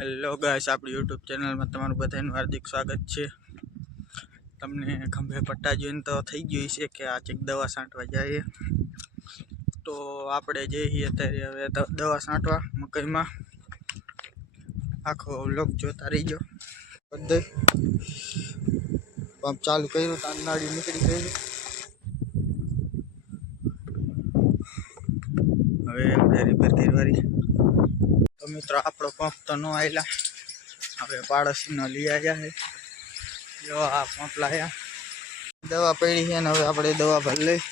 hello guys આપણી YouTube ચેનલમાં તમારું બધાનું હાર્દિક સ્વાગત છે તમને ખંભે પટ્ટા જોઈને તો થઈ ગયું છે કે આ ચેક દવા છાંટવા જઈએ તો આપણે જઈએ અત્યારે હવે દવા છાંટવા મકાઈમાં આખો લોક જોતા રહીજો બધે પંપ ચાલુ કર્યું તો નાળી નીકળી ગયું હવે આપણે રિપેર કરવાની તો મિત્રો આપણો પંપ તો ન આવેલા આપણે પાડોશીનો લઈ આવ્યા છે જો આ પંપ લાવ્યા દવા પડી છે ને હવે આપણે દવા ભરી લઈ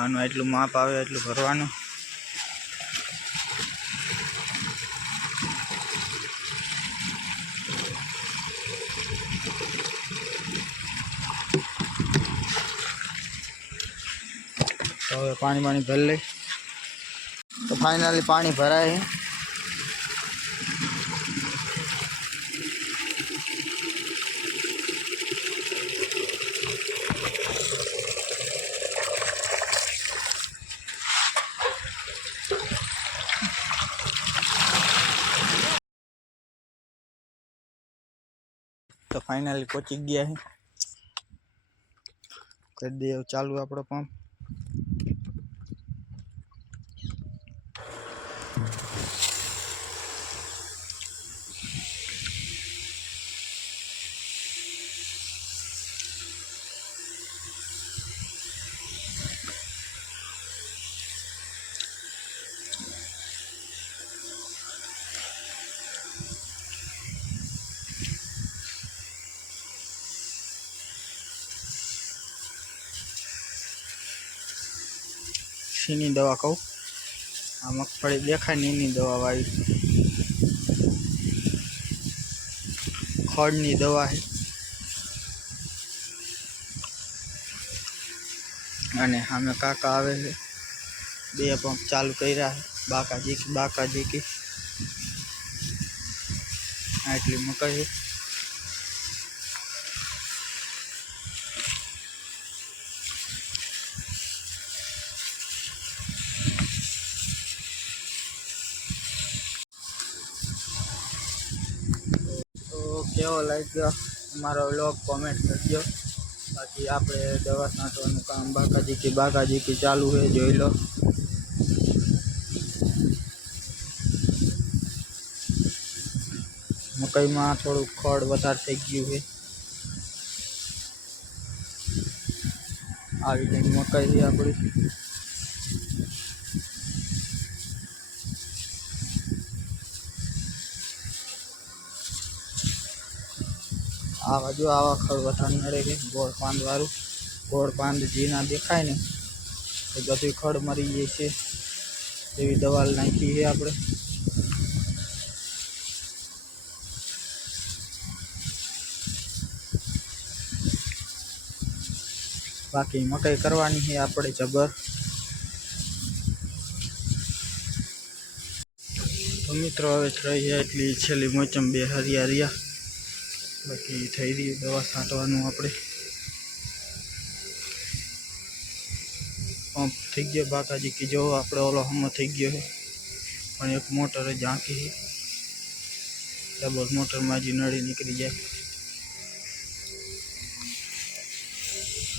આનું એટલું માપ આવે એટલું ભરવાનું तो पानी पानी भर ले तो फाइनली पानी भरा है तो फाइनली पहुंची गया है कर दिया चालू आप चीनी दवा कहू आम मगफड़ी देखा नहीं, नहीं दवा वाई खड़नी दवा है हमें काका आवे है बे पंप चालू कर बाका जी की बाका जी की आटली मकई કેવો લાગ્યો અમારો વ્લોગ કમેન્ટ કરજો બાકી આપણે દવા સાંઠવાનું કામ બાકાજી કે બાકાજી કે ચાલુ છે જોઈ લો મકઈ માં થોડું ખડ વધાર થઈ ગયું છે આવી ગઈ મકઈ આપણી આ બાજુ આવા ખડવટાણ નડે છે ગોળ પાંદવાળું ગોળ પાંદ જીના દેખાય ને એ બધું ખડ મરી જાય છે એવી દવા નાખી છે આપણે બાકી મકાઈ કરવાની છે આપણે જબર તો મિત્રો હવે થઈ એટલી છેલ્લી મોચમ બે હરિયા બાકી થઈ રહી દવા છાંટવાનું આપણે પંપ થઈ ગયો બાકાજી કીજો આપણે ઓલો હમો થઈ ગયો પણ એક મોટર ઝાંકી ડબલ મોટરમાં હજી નળી નીકળી જાય